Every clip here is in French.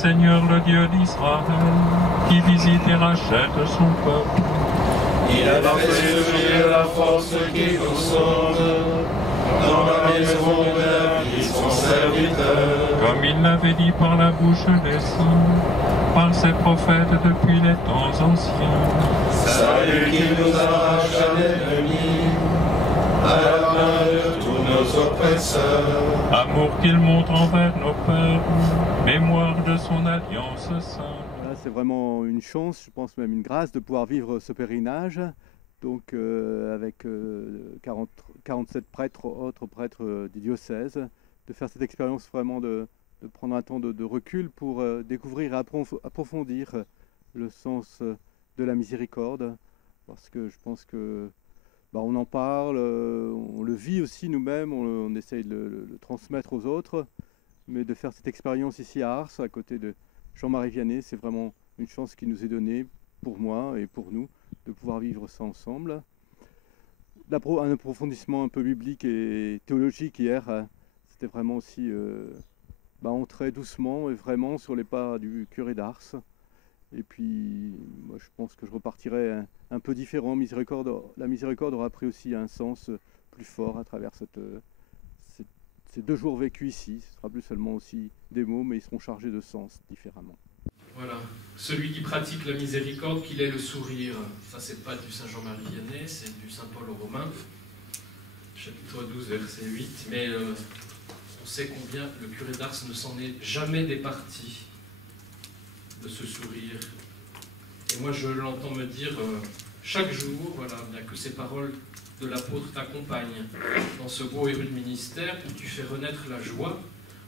Seigneur le Dieu d'Israël, qui visite et rachète son peuple. Il a fait surgir la force qui nous sauve dans la maison de David, son serviteur. Comme il l'avait dit par la bouche des saints, par ses prophètes depuis les temps anciens. Salut qui nous arrache à l'ennemi, à la main de tous nos oppresseurs. Amour qu'il montre envers nos pères, mémoire de son alliance sainte. C'est vraiment une chance, je pense même une grâce de pouvoir vivre ce pèlerinage, donc avec 47 prêtres, autres prêtres du diocèse, de faire cette expérience vraiment de prendre un temps de recul pour découvrir et approfondir le sens de la miséricorde, parce que je pense que on en parle, on le vit aussi nous-mêmes, on essaye de le transmettre aux autres, mais de faire cette expérience ici à Ars, à côté de Jean-Marie Vianney, c'est vraiment une chance qui nous est donnée, pour moi et pour nous, de pouvoir vivre ça ensemble. Un approfondissement un peu biblique et théologique hier, c'était vraiment aussi entrer doucement et vraiment sur les pas du curé d'Ars. Et puis, moi, je pense que je repartirai un peu différent. La miséricorde aura pris aussi un sens plus fort à travers ces 2 jours vécus ici. Ce sera plus seulement aussi des mots, mais ils seront chargés de sens différemment. Voilà, celui qui pratique la miséricorde, qu'il ait le sourire. Ça, c'est pas du Saint Jean-Marie Vianney, c'est du Saint Paul aux Romains, chapitre 12, verset 8. Mais on sait combien le curé d'Ars ne s'en est jamais départi de ce sourire. Et moi, je l'entends me dire chaque jour, voilà, bien que ces paroles de l'apôtre t'accompagnent dans ce beau et rude ministère où tu fais renaître la joie,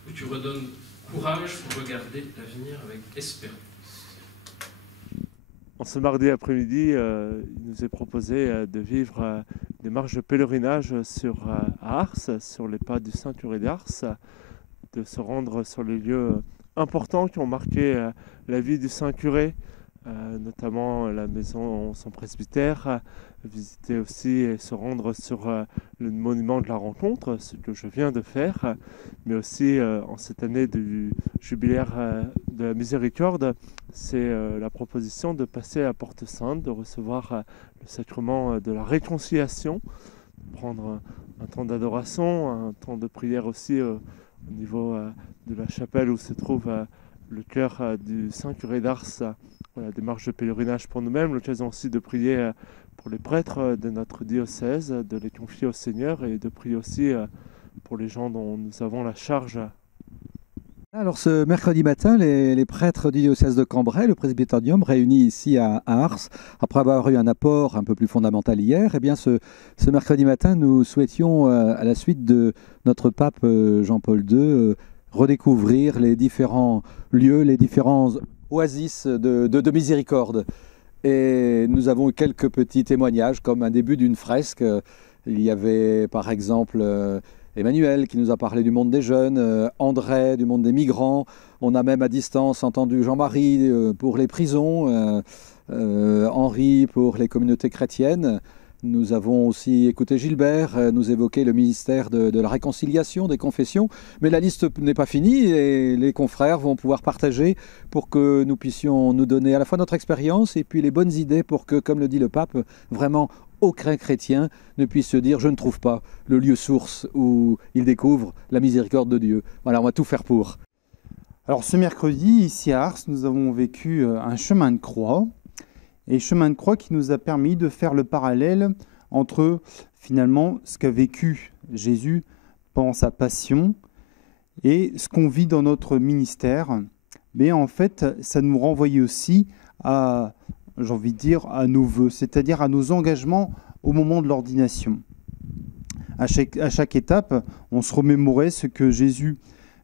où tu redonnes courage pour regarder l'avenir avec espérance. En ce mardi après-midi, il nous est proposé de vivre des marches de pèlerinage à Ars, sur les pas du Saint-Curé d'Ars, de se rendre sur les lieux importants qui ont marqué la vie du Saint-Curé, notamment la maison, son presbytère, visiter aussi et se rendre sur le monument de la rencontre, ce que je viens de faire, mais aussi en cette année du jubilaire de la miséricorde, c'est la proposition de passer à Porte Sainte, de recevoir le sacrement de la réconciliation, de prendre un temps d'adoration, un temps de prière aussi au niveau de la chapelle où se trouve le cœur du Saint-Curé d'Ars. Voilà, des marches de pèlerinage pour nous-mêmes, l'occasion aussi de prier pour les prêtres de notre diocèse, de les confier au Seigneur et de prier aussi pour les gens dont nous avons la charge. Alors ce mercredi matin, les prêtres du diocèse de Cambrai, le presbytérium, réunis ici à Ars, après avoir eu un apport un peu plus fondamental hier, eh bien ce mercredi matin, nous souhaitions, à la suite de notre pape Jean-Paul II, redécouvrir les différents lieux, les différents oasis de miséricorde. Et nous avons eu quelques petits témoignages, comme un début d'une fresque. Il y avait par exemple Emmanuel qui nous a parlé du monde des jeunes, André du monde des migrants. On a même à distance entendu Jean-Marie pour les prisons, Henri pour les communautés chrétiennes. Nous avons aussi écouté Gilbert nous évoquer le ministère de la réconciliation, des confessions. Mais la liste n'est pas finie et les confrères vont pouvoir partager pour que nous puissions nous donner à la fois notre expérience et puis les bonnes idées pour que, comme le dit le pape, vraiment aucun chrétien ne puisse se dire « je ne trouve pas le lieu source où il découvre la miséricorde de Dieu ». Voilà, on va tout faire pour. Alors ce mercredi, ici à Ars, nous avons vécu un chemin de croix. Et chemin de croix qui nous a permis de faire le parallèle entre finalement ce qu'a vécu Jésus pendant sa passion et ce qu'on vit dans notre ministère. Mais en fait, ça nous renvoyait aussi à, j'ai envie de dire, à nos vœux, c'est-à-dire à nos engagements au moment de l'ordination. À chaque étape, on se remémorait ce que Jésus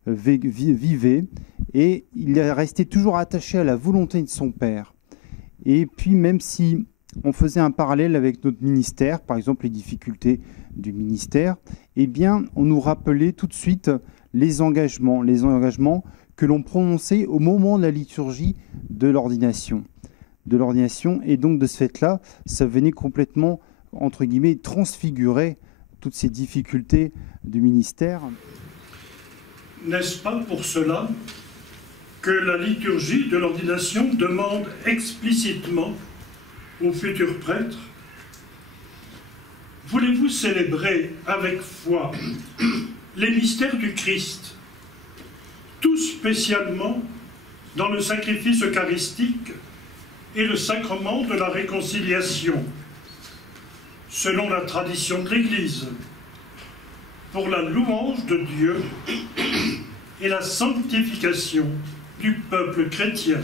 vivait et il est resté toujours attaché à la volonté de son Père. Et puis même si on faisait un parallèle avec notre ministère, par exemple les difficultés du ministère, eh bien on nous rappelait tout de suite les engagements que l'on prononçait au moment de la liturgie de l'ordination. Et donc de ce fait-là, ça venait complètement, entre guillemets, transfigurer toutes ces difficultés du ministère. N'est-ce pas pour cela que la liturgie de l'ordination demande explicitement aux futurs prêtres. Voulez-vous célébrer avec foi les mystères du Christ, tout spécialement dans le sacrifice eucharistique et le sacrement de la réconciliation, selon la tradition de l'Église, pour la louange de Dieu et la sanctification du peuple chrétien.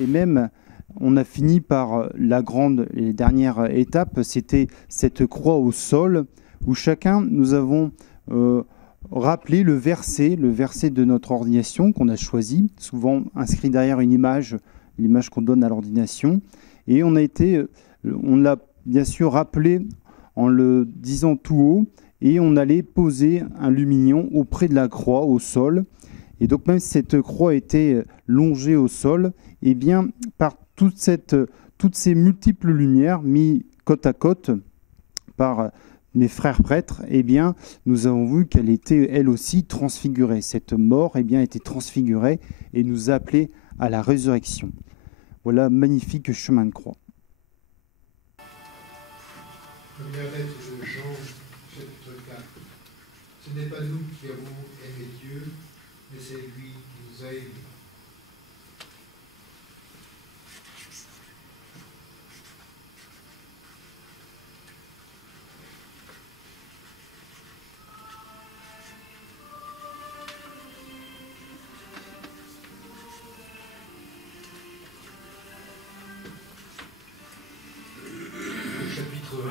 Et même, on a fini par la grande et dernière étape, c'était cette croix au sol, où chacun, nous avons rappelé le verset de notre ordination qu'on a choisi, souvent inscrit derrière une image, l'image qu'on donne à l'ordination. Et on l'a bien sûr rappelé en le disant tout haut, et on allait poser un lumignon auprès de la croix au sol. Et donc même si cette croix était longée au sol, eh bien par toutes ces multiples lumières mises côte à côte par mes frères prêtres, eh bien nous avons vu qu'elle était elle aussi transfigurée. Cette mort eh bien était transfigurée et nous appelait à la résurrection. Voilà, magnifique chemin de croix. Première lettre de Jean, chapitre 4. Ce n'est pas nous qui avons aimé Dieu, mais c'est lui qui nous a aimés.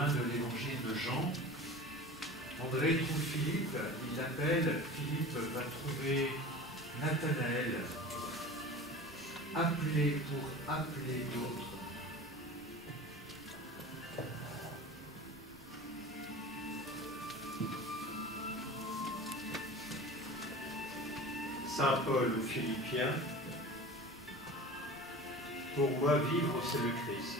De l'évangile de Jean, André trouve Philippe, il l'appelle, Philippe va trouver Nathanaël, appelé pour appeler d'autres. Saint Paul aux Philippiens, pour moi vivre c'est le Christ.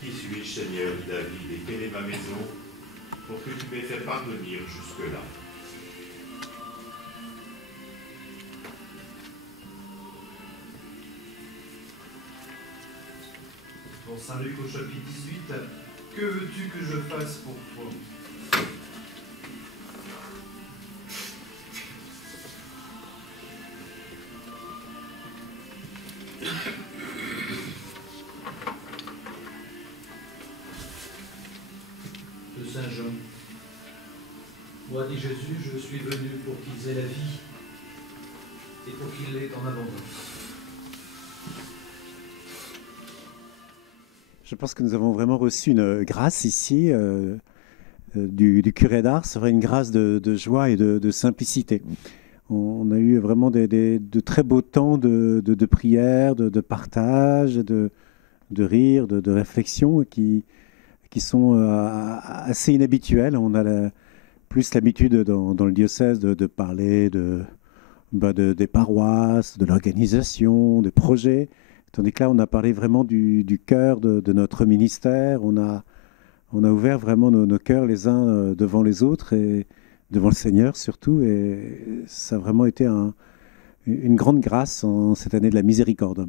Qui suis-je, Seigneur, dit David, et quelle est ma maison pour que tu m'aies fait parvenir jusque-là? Pour Saint Luc au chapitre 18, que veux-tu que je fasse pour toi? De Saint Jean. Moi, dit Jésus, je suis venu pour qu'ils aient la vie et pour qu'ils l'aient en abondance. Je pense que nous avons vraiment reçu une grâce ici du curé d'Ars, une grâce de joie et de simplicité. On a eu vraiment de très beaux temps de prière, de partage, de rire, de réflexion qui sont assez inhabituels. On a plus l'habitude dans le diocèse de parler des paroisses, de l'organisation, des projets, tandis que là, on a parlé vraiment du cœur de notre ministère. On a ouvert vraiment nos cœurs les uns devant les autres et devant le Seigneur surtout. Et ça a vraiment été une grande grâce en cette année de la miséricorde.